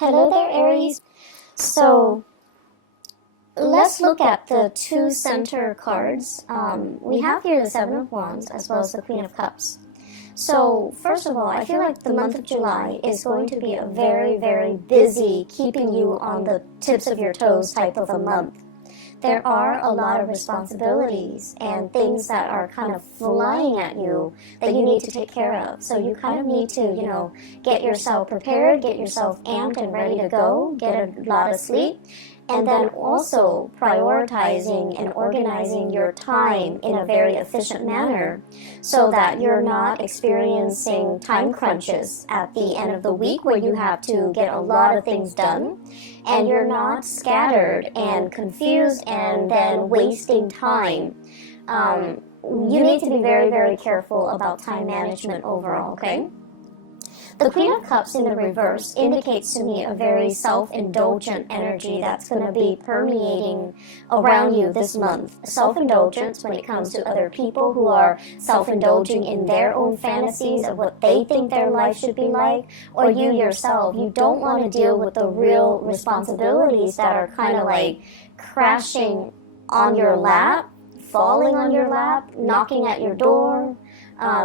Hello there, Aries. So let's look at the two center cards. We have here the Seven of Wands as well as the Queen of Cups. So first of all, I feel like the month of July is going to be a very, very busy, keeping you on the tips of your toes type of a month. There are a lot of responsibilities and things that are kind of flying at you that you need to take care of. So you kind of need to, get yourself prepared, get yourself amped and ready to go, get a lot of sleep, and then also prioritizing and organizing your time in a very efficient manner so that you're not experiencing time crunches at the end of the week where you have to get a lot of things done and you're not scattered and confused and then wasting time. You need to be very, very careful about time management overall, okay? The Queen of Cups in the reverse indicates to me a very self-indulgent energy that's going to be permeating around you this month. Self-indulgence when it comes to other people who are self-indulging in their own fantasies of what they think their life should be like, or you yourself. You don't want to deal with the real responsibilities that are kind of like crashing on your lap, falling on your lap, knocking at your door,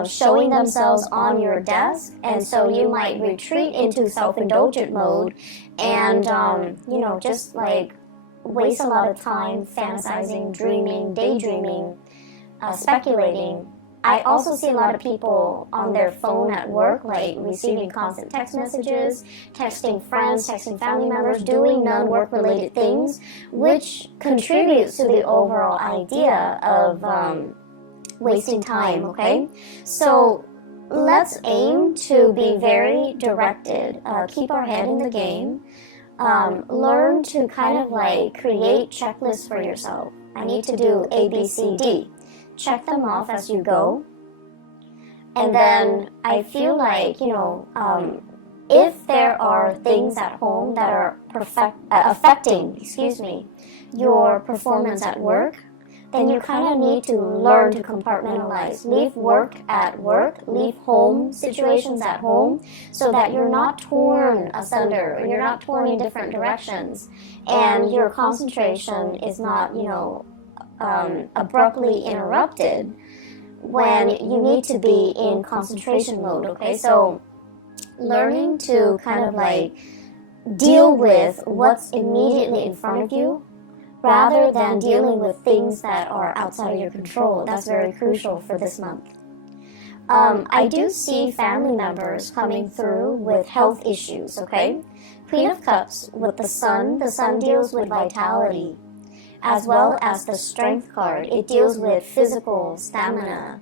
showing themselves on your desk, and so you might retreat into self-indulgent mode and, just like waste a lot of time fantasizing, dreaming, daydreaming, speculating. I also see a lot of people on their phone at work, like receiving constant text messages, texting friends, texting family members, doing non-work related things, which contributes to the overall idea of wasting time, okay? So let's aim to be very directed, keep our head in the game, learn to kind of like create checklists for yourself. I need to do A, B, C, D. Check them off as you go. And then I feel like, if there are things at home that are affecting, your performance at work, then you kind of need to learn to compartmentalize. Leave work at work, leave home situations at home, so that you're not torn asunder, or you're not torn in different directions, and your concentration is not, abruptly interrupted when you need to be in concentration mode, okay? So learning to kind of like deal with what's immediately in front of you, rather than dealing with things that are outside of your control. That's very crucial for this month. I do see family members coming through with health issues, okay? Queen of Cups with the Sun deals with vitality, as well as the Strength card. It deals with physical stamina.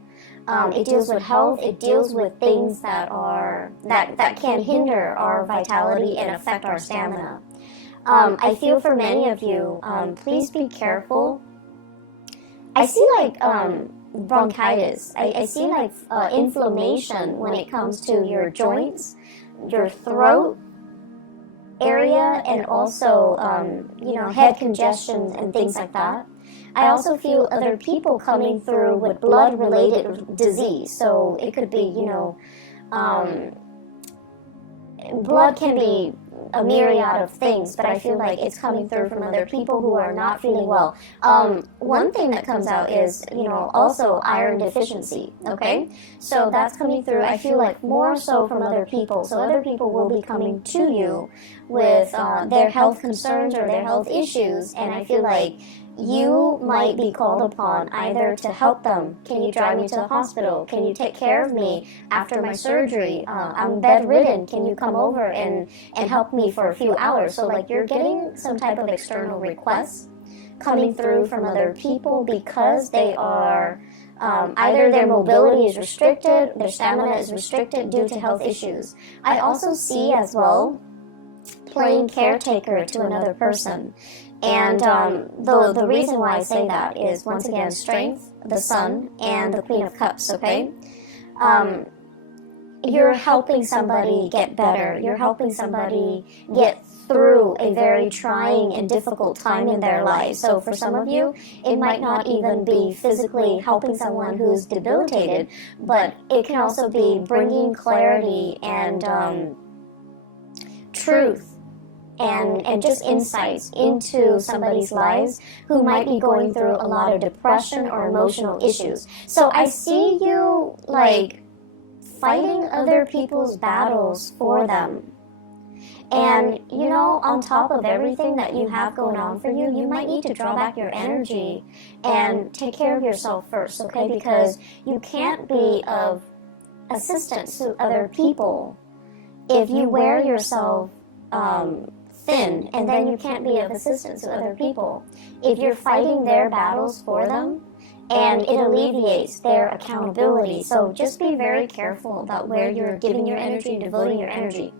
It deals with health. It deals with things that can hinder our vitality and affect our stamina. I feel for many of you, please be careful. I see like bronchitis. I see like inflammation when it comes to your joints, your throat area, and also, head congestion and things like that. I also feel other people coming through with blood-related disease. So it could be, blood can be a myriad of things, but I feel like it's coming through from other people who are not feeling well. One thing that comes out is, also iron deficiency, okay? So that's coming through, I feel like, more so from other people. So other people will be coming to you with their health concerns or their health issues, and I feel like you might be called upon either to help them. Can you drive me to the hospital? Can you take care of me after my surgery? I'm bedridden. Can you come over and help me for a few hours? So like you're getting some type of external requests coming through from other people because they are either their mobility is restricted, their stamina is restricted due to health issues. I also see as well playing caretaker to another person. And the reason why I say that is, once again, Strength, the Sun, and the Queen of Cups, okay? You're helping somebody get better. You're helping somebody get through a very trying and difficult time in their life. So for some of you, it might not even be physically helping someone who's debilitated, but it can also be bringing clarity and truth and just insights into somebody's lives who might be going through a lot of depression or emotional issues. So I see you like fighting other people's battles for them. And, you know, on top of everything that you have going on for you, you might need to draw back your energy and take care of yourself first, okay? Because you can't be of assistance to other people if you wear yourself thin, and then you can't be of assistance to other people. If you're fighting their battles for them, and it alleviates their accountability. So just be very careful about where you're giving your energy and devoting your energy.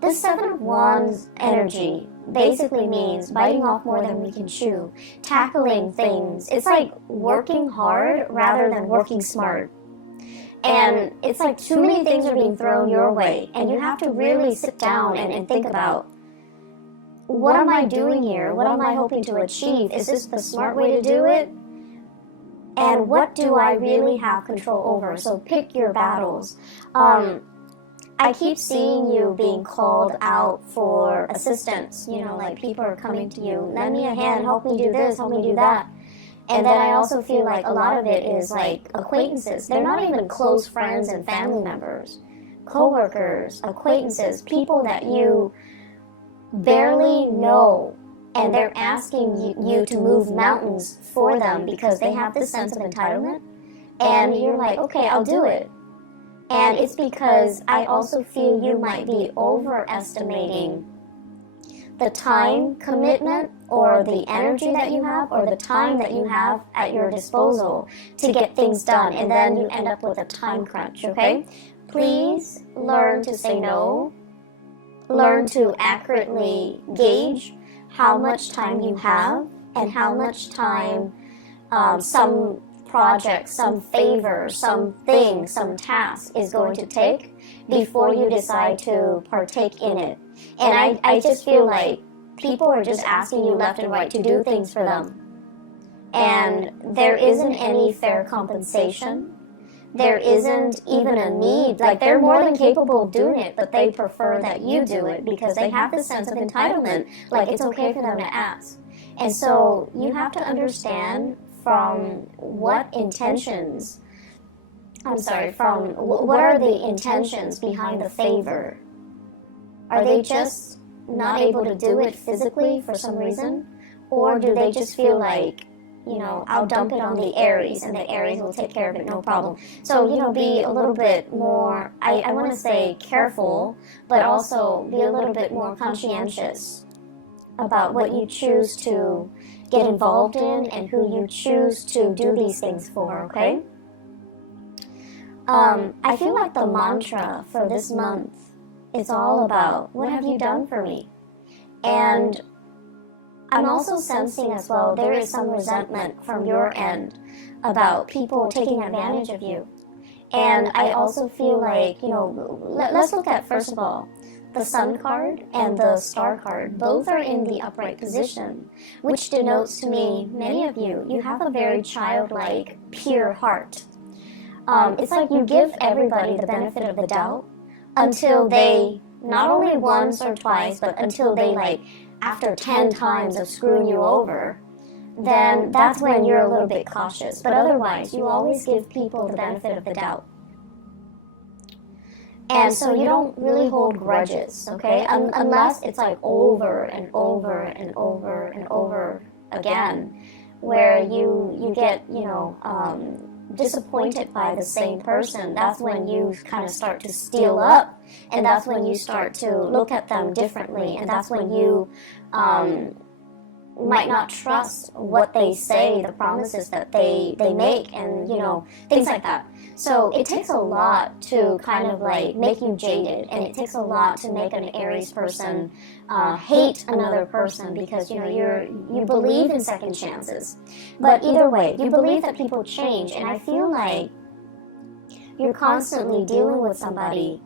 This Seven of Wands energy basically means biting off more than we can chew, tackling things. It's like working hard rather than working smart. And it's like too many things are being thrown your way, and you have to really sit down and think about, what am I doing here? What am I hoping to achieve? Is this the smart way to do it? And what do I really have control over? So pick your battles. I keep seeing you being called out for assistance. You know, like people are coming to you, lend me a hand, help me do this, help me do that. And then I also feel like a lot of it is like acquaintances. They're not even close friends and family members. Co-workers, acquaintances, people that you barely know. And they're asking you to move mountains for them because they have this sense of entitlement. And you're like, okay, I'll do it. And it's because I also feel you might be overestimating the time commitment or the energy that you have or the time that you have at your disposal to get things done. And then you end up with a time crunch, okay? Please learn to say no. Learn to accurately gauge how much time you have and how much time some project, some favor, something, some task is going to take before you decide to partake in it. And I just feel like people are just asking you left and right to do things for them. And there isn't any fair compensation. There isn't even a need. Like, they're more than capable of doing it, but they prefer that you do it because they have this sense of entitlement. Like, it's okay for them to ask. And so you have to understand from what intentions, what are the intentions behind the favor? Are they just not able to do it physically for some reason? Or do they just feel like, you know, I'll dump it on the Aries and the Aries will take care of it, no problem. So, you know, be a little bit more, I want to say careful, but also be a little bit more conscientious about what you choose to get involved in and who you choose to do these things for, okay? I feel like the mantra for this month is all about, what have you done for me? And I'm also sensing as well, there is some resentment from your end about people taking advantage of you. And I also feel like, you know, let's look at, first of all, the Sun card and the Star card. Both are in the upright position, which denotes to me, many of you, you have a very childlike, pure heart. It's like you give everybody the benefit of the doubt until they, not only once or twice, but until they, like, after 10 times of screwing you over, then that's when you're a little bit cautious. But otherwise, you always give people the benefit of the doubt. And so you don't really hold grudges, okay? Unless it's like over and over and over and over again, where you get, you know, disappointed by the same person. That's when you kind of start to steel up, and that's when you start to look at them differently, and that's when you might not trust what they say, the promises that they make, and, you know, things like that. So it takes a lot to kind of like make you jaded, and it takes a lot to make an Aries person hate another person because, you know, you believe in second chances. But either way, you believe that people change, and I feel like you're constantly dealing with somebody,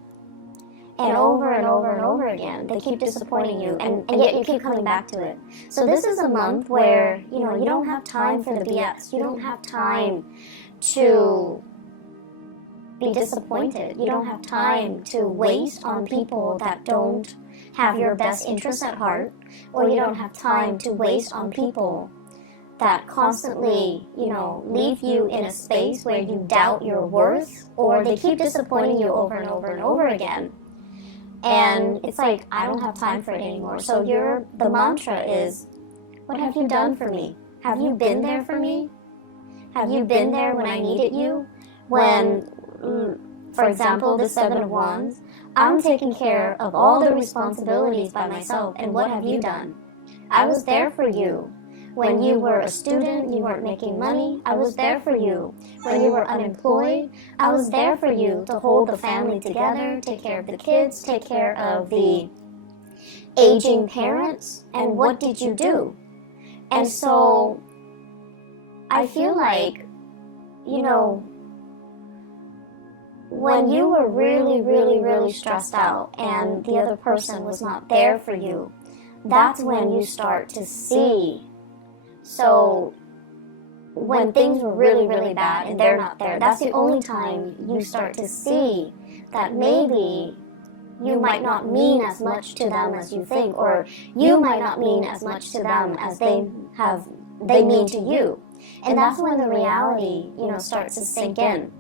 and over and over and over again, they keep disappointing you, and yet you keep coming back to it. So this is a month where, you know, you don't have time for the BS. You don't have time to be disappointed. You don't have time to waste on people that don't have your best interests at heart, or you don't have time to waste on people that constantly, leave you in a space where you doubt your worth, or they keep disappointing you over and over and over again. And it's like, I don't have time for it anymore. So the mantra is, what have you done for me? Have you been there for me? Have you been there when I needed you? When, for example, the Seven of Wands, I'm taking care of all the responsibilities by myself, and what have you done? I was there for you. When you were a student, you weren't making money, I was there for you. When you were unemployed, I was there for you to hold the family together, take care of the kids, take care of the aging parents, and what did you do? And so, I feel like, when you were really, really, really stressed out and the other person was not there for you, that's when you start to see. So, when things were really, really bad and they're not there, that's the only time you start to see that maybe you might not mean as much to them as you think, or you might not mean as much to them as they mean to you. And that's when the reality, starts to sink in.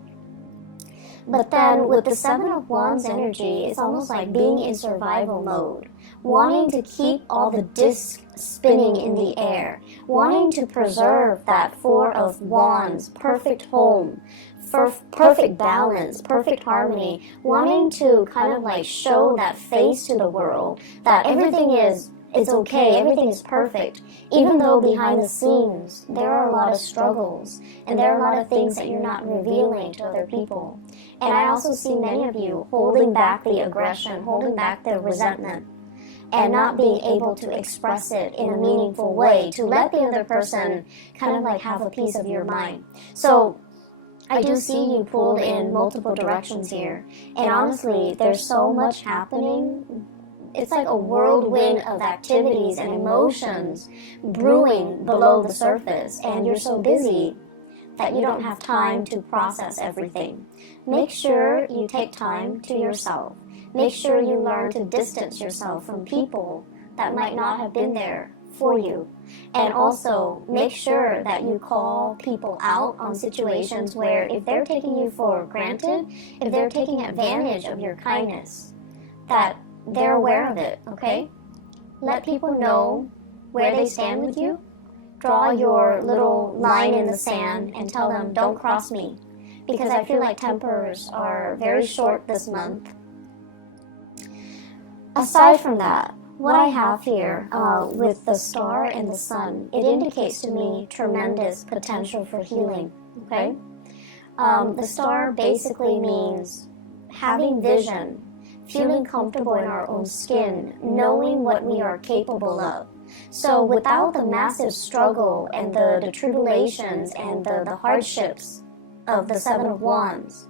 But then with the Seven of Wands energy, it's almost like being in survival mode, wanting to keep all the discs spinning in the air, wanting to preserve that Four of Wands, perfect home, perfect balance, perfect harmony, wanting to kind of like show that face to the world, that everything is okay, everything is perfect, even though behind the scenes there are a lot of struggles and there are a lot of things that you're not revealing to other people. And I also see many of you holding back the aggression, holding back the resentment, and not being able to express it in a meaningful way to let the other person kind of like have a piece of your mind. So I do see you pulled in multiple directions here, and honestly, there's so much happening. It's like a whirlwind of activities and emotions brewing below the surface, and you're so busy that you don't have time to process everything. Make sure you take time to yourself. Make sure you learn to distance yourself from people that might not have been there for you. And also, make sure that you call people out on situations where if they're taking you for granted, if they're taking advantage of your kindness, that they're aware of it, okay? Let people know where they stand with you. Draw your little line in the sand and tell them, don't cross me. Because I feel like tempers are very short this month. Aside from that, what I have here with the star and the sun, it indicates to me tremendous potential for healing, okay? The star basically means having vision, feeling comfortable in our own skin, knowing what we are capable of. So without the massive struggle and the tribulations and the hardships of the Seven of Wands,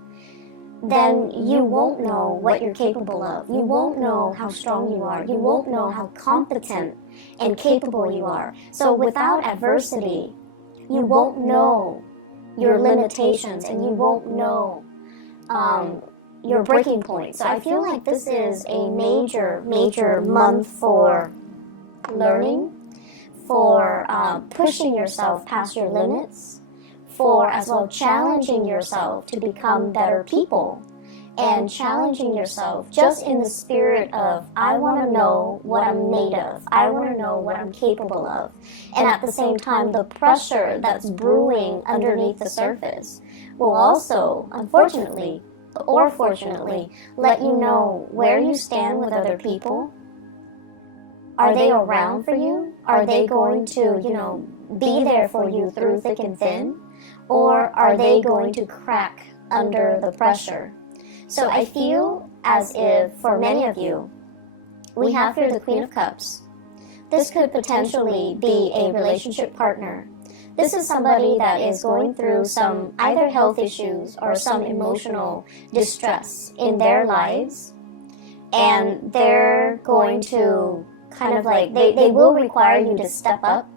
then you won't know what you're capable of. You won't know how strong you are. You won't know how competent and capable you are. So without adversity, you won't know your limitations and you won't know your breaking point. So I feel like this is a major, major month for learning, for pushing yourself past your limits, for as well challenging yourself to become better people, and challenging yourself just in the spirit of, I want to know what I'm made of, I want to know what I'm capable of, and at the same time the pressure that's brewing underneath the surface will also, unfortunately or fortunately, let you know where you stand with other people. Are they around for you? Are they going to, be there for you through thick and thin? Or are they going to crack under the pressure? So I feel as if, for many of you, we have here the Queen of Cups. This could potentially be a relationship partner. This is somebody that is going through some either health issues or some emotional distress in their lives. And they're going to kind of like, they will require you to step up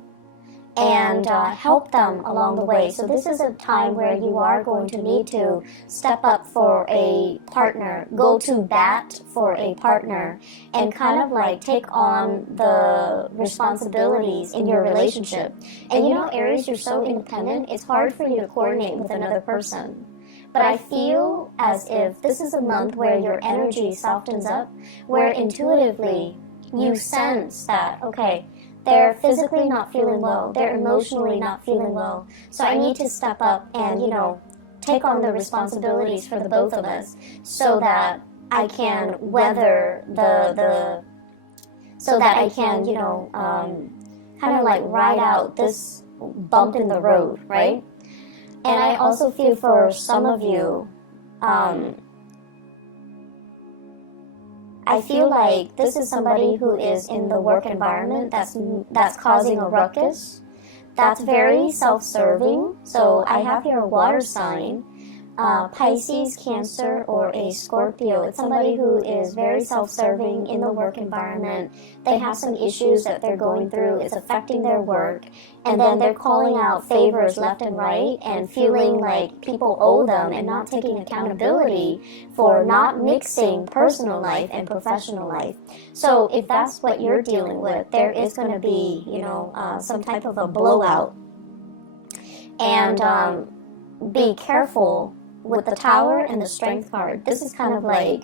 and help them along the way. So this is a time where you are going to need to step up for a partner, go to bat for a partner, and kind of like take on the responsibilities in your relationship. And you know, Aries, you're so independent, it's hard for you to coordinate with another person. But I feel as if this is a month where your energy softens up, where intuitively you sense that, okay, they're physically not feeling well, they're emotionally not feeling well, so I need to step up and, you know, take on the responsibilities for the both of us so that I can weather so that I can, you know, kind of like ride out this bump in the road, right? And I also feel for some of you, I feel like this is somebody who is in the work environment that's causing a ruckus. That's very self-serving. So I have here a water sign, Pisces, Cancer, or a Scorpio. It's somebody who is very self-serving in the work environment. They have some issues that they're going through. It's affecting their work. And then they're calling out favors left and right and feeling like people owe them and not taking accountability for not mixing personal life and professional life. So if that's what you're dealing with, there is going to be, you know, some type of a blowout. And be careful with the Tower and the Strength card. This is kind of like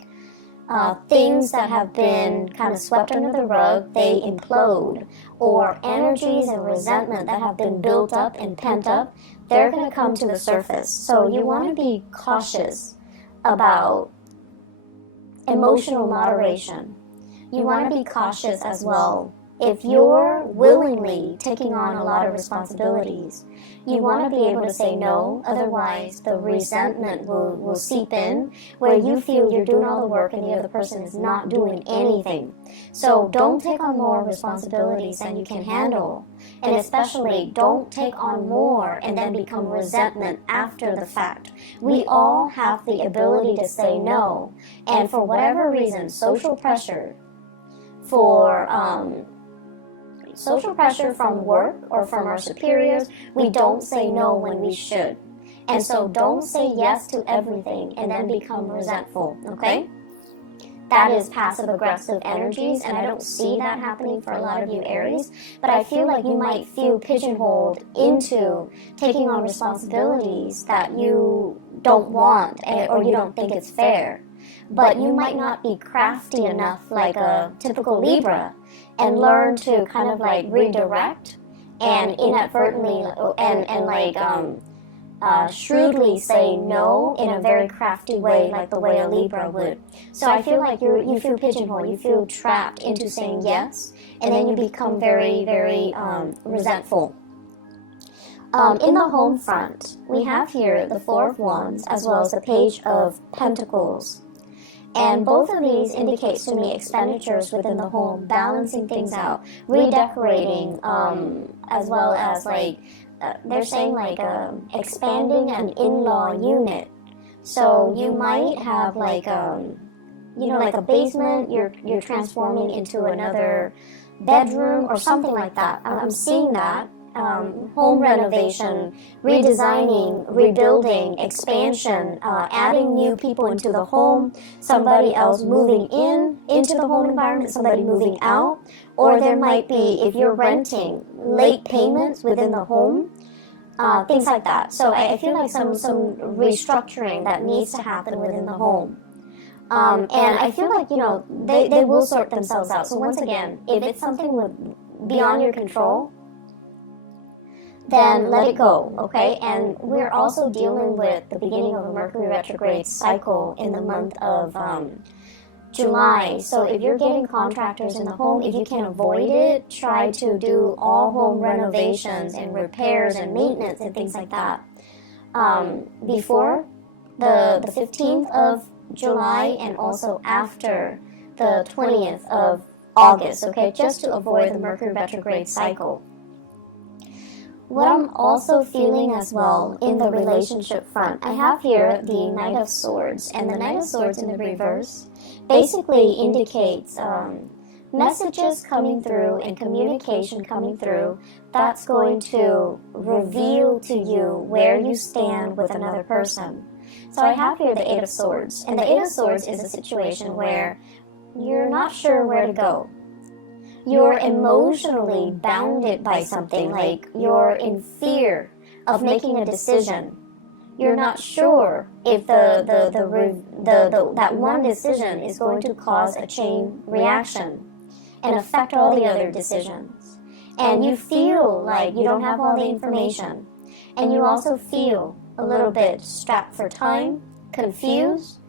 things that have been kind of swept under the rug, they implode, or energies and resentment that have been built up and pent up, they're going to come to the surface. So you want to be cautious about emotional moderation. You want to be cautious as well. If you're willingly taking on a lot of responsibilities, you want to be able to say no, otherwise the resentment will seep in, where you feel you're doing all the work and the other person is not doing anything. So don't take on more responsibilities than you can handle, and especially don't take on more and then become resentment after the fact. We all have the ability to say no, and for whatever reason, social pressure from work or from our superiors, we don't say no when we should. And so don't say yes to everything and then become resentful, okay? That is passive-aggressive energies, and I don't see that happening for a lot of you Aries, but I feel like you might feel pigeonholed into taking on responsibilities that you don't want or you don't think it's fair. But you might not be crafty enough like a typical Libra and learn to kind of like redirect and inadvertently shrewdly say no in a very crafty way, like the way a Libra would. So I feel like you feel pigeonholed, you feel trapped into saying yes, and then you become very, very resentful. In the home front, we have here the Four of Wands as well as the Page of Pentacles. And both of these indicates to me expenditures within the home, balancing things out, redecorating, as well as like, they're saying like expanding an in-law unit. So you might have like, you know, like a basement, you're transforming into another bedroom or something like that. I'm seeing that. Home renovation, redesigning, rebuilding, expansion, adding new people into the home, somebody else moving into the home environment, somebody moving out, or there might be, if you're renting, late payments within the home, things like that. So I feel like some restructuring that needs to happen within the home. And I feel like, you know, they will sort themselves out. So once again, if it's something beyond your control, then let it go, okay? And we're also dealing with the beginning of a Mercury retrograde cycle in the month of July. So if you're getting contractors in the home, if you can avoid it, try to do all home renovations and repairs and maintenance and things like that before the 15th of July and also after the 20th of August, okay? Just to avoid the Mercury retrograde cycle. What I'm also feeling as well in the relationship front, I have here the Knight of Swords, and the Knight of Swords in the reverse basically indicates messages coming through and communication coming through that's going to reveal to you where you stand with another person. So I have here the Eight of Swords, and the Eight of Swords is a situation where you're not sure where to go. You're emotionally bounded by something, like you're in fear of making a decision. You're not sure if that one decision is going to cause a chain reaction and affect all the other decisions. And you feel like you don't have all the information. And you also feel a little bit strapped for time, confused,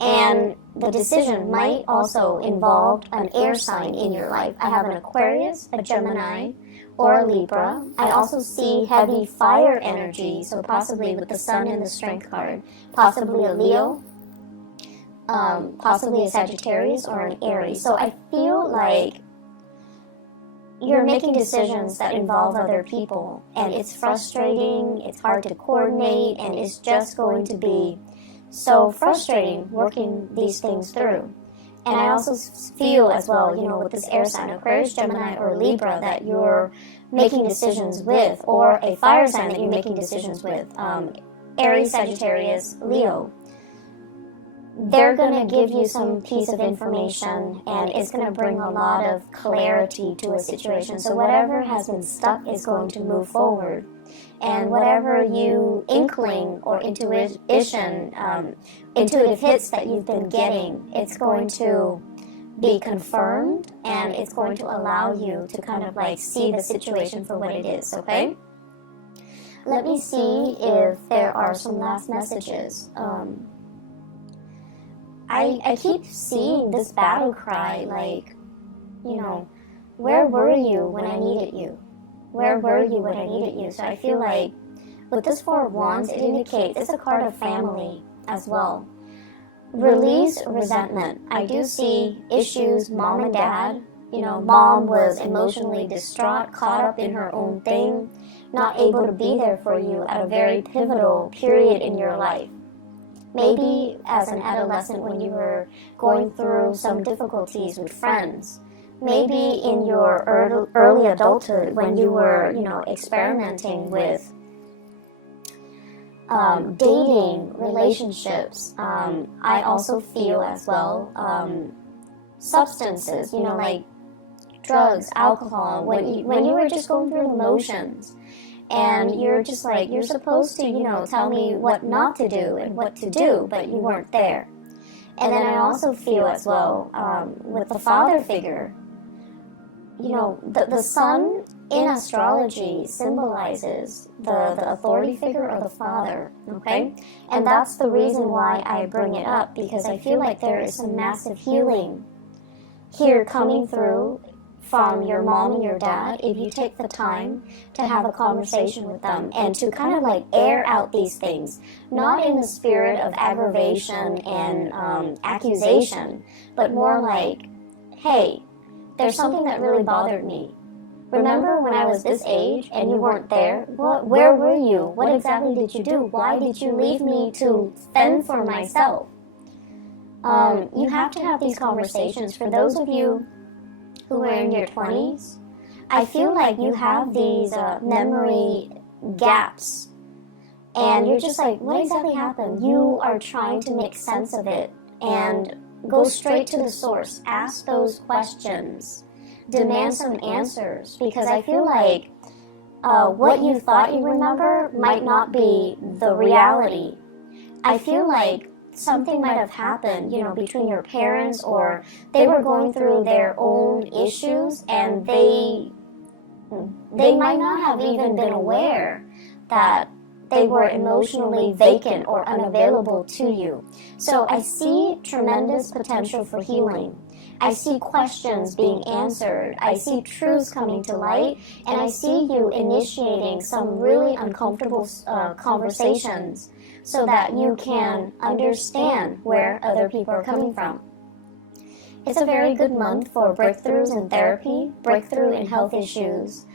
and the decision might also involve an air sign in your life. I have an Aquarius, a Gemini, or a Libra. I also see heavy fire energy, so possibly with the Sun in the Strength card, possibly a Leo, possibly a Sagittarius, or an Aries. So I feel like you're making decisions that involve other people, and it's frustrating, it's hard to coordinate, and it's just going to be so frustrating working these things through. And I also feel as well, with this air sign, Aquarius, Gemini, or Libra, that you're making decisions with, or a fire sign that you're making decisions with, Aries, Sagittarius, Leo. They're going to give you some piece of information, and it's going to bring a lot of clarity to a situation. So whatever has been stuck is going to move forward. And whatever you inkling or intuitive hits that you've been getting, it's going to be confirmed, and it's going to allow you to kind of like see the situation for what it is, okay? Let me see if there are some last messages. I keep seeing this battle cry, like, where were you when I needed you? Where were you when I needed you? So I feel like with this Four of Wands, it indicates it's a card of family as well. Release resentment. I do see issues, mom and dad. Mom was emotionally distraught, caught up in her own thing, not able to be there for you at a very pivotal period in your life. Maybe as an adolescent when you were going through some difficulties with friends. Maybe in your early adulthood when you were, experimenting with dating, relationships. I also feel as well substances, like drugs, alcohol, when you were just going through the motions. And you're just like, you're supposed to, tell me what not to do and what to do, but you weren't there. And then I also feel as well, with the father figure, the sun in astrology symbolizes the authority figure of the father, okay? And that's the reason why I bring it up, because I feel like there is some massive healing here coming through from your mom and your dad, if you take the time to have a conversation with them and to kind of like air out these things, not in the spirit of aggravation and accusation, but more like, hey, there's something that really bothered me. Remember when I was this age and you weren't there? Where were you? What exactly did you do? Why did you leave me to fend for myself? You have to have these conversations. For those of you who are in your 20s, I feel like you have these memory gaps, and you're just like, what exactly happened? You are trying to make sense of it and go straight to the source. Ask those questions. Demand some answers, because I feel like what you thought you remember might not be the reality. I feel like something might have happened, between your parents, or they were going through their own issues, and they might not have even been aware that they were emotionally vacant or unavailable to you. So I see tremendous potential for healing. I see questions being answered. I see truths coming to light, and I see you initiating some really uncomfortable conversations, so that you can understand where other people are coming from. It's a very good month for breakthroughs in therapy, breakthrough in health issues.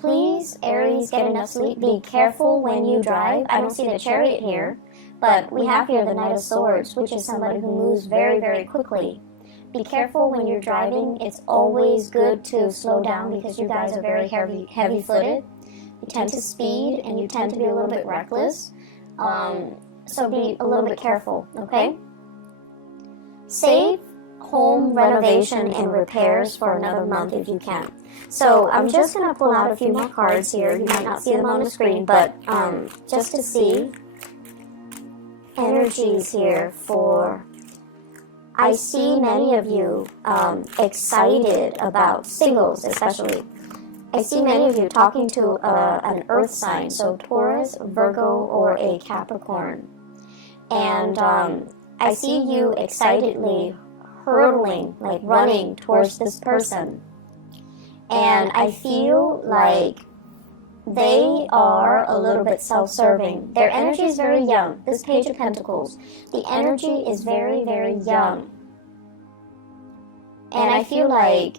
Please, Aries, get enough sleep. Be careful when you drive. I don't see the Chariot here, but we have here the Knight of Swords, which is somebody who moves very, very quickly. be careful when you're driving. It's always good to slow down because you guys are very heavy-footed. You tend to speed and you tend to be a little bit reckless. So be a little bit careful, okay? Save home renovation and repairs for another month if you can. So I'm just going to pull out a few more cards here. You might not see them on the screen, but just to see energies here for... I see many of you excited about singles, especially. I see many of you talking to an earth sign, so Taurus, Virgo, or a Capricorn. And I see you excitedly hurtling, like running towards this person. And I feel like they are a little bit self-serving. Their energy is very young. This Page of Pentacles, the energy is very, very young. And I feel like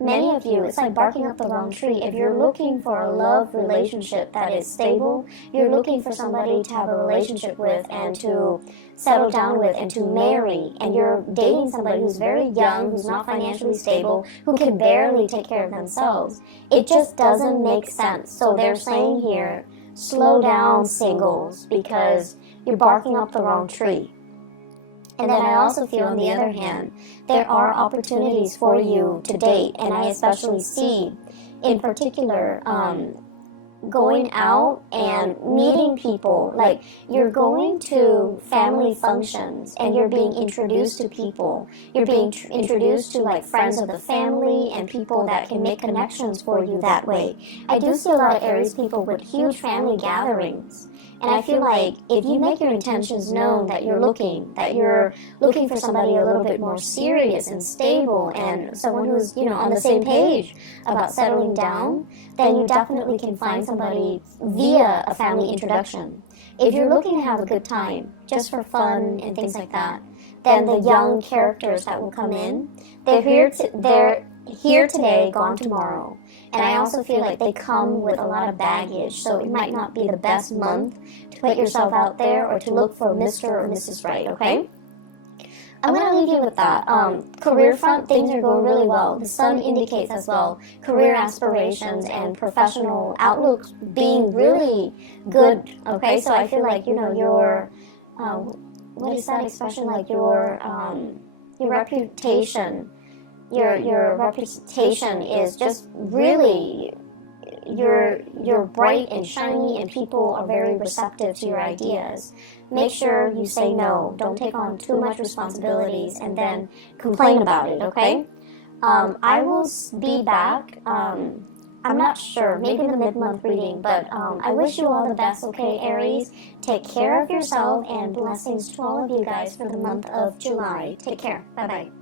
many of you, it's like barking up the wrong tree. If you're looking for a love relationship that is stable, you're looking for somebody to have a relationship with and to settle down with and to marry, and you're dating somebody who's very young, who's not financially stable, who can barely take care of themselves, it just doesn't make sense. So they're saying here, slow down, singles, because you're barking up the wrong tree. And then I also feel, on the other hand, there are opportunities for you to date, and I especially see, in particular, going out and meeting people. Like, you're going to family functions, and you're being introduced to people. You're being introduced to, like, friends of the family and people that can make connections for you that way. I do see a lot of Aries people with huge family gatherings. And I feel like if you make your intentions known that you're looking for somebody a little bit more serious and stable and someone who's, on the same page about settling down, then you definitely can find somebody via a family introduction. If you're looking to have a good time, just for fun and things like that, then the young characters that will come in, they're here today, gone tomorrow. And I also feel like they come with a lot of baggage, so it might not be the best month to put yourself out there or to look for Mr. or Mrs. Right, okay? I'm going to leave you with that. Career front, things are going really well. The sun indicates as well career aspirations and professional outlooks being really good, okay? So I feel like, your, what is that expression, like your reputation, your reputation is just really, you're bright and shiny, and people are very receptive to your ideas. Make sure you say no. Don't take on too much responsibilities and then complain about it, okay? I will be back. I'm not sure, maybe the mid-month reading, but I wish you all the best, okay, Aries? Take care of yourself, and blessings to all of you guys for the month of July. Take care. Bye-bye.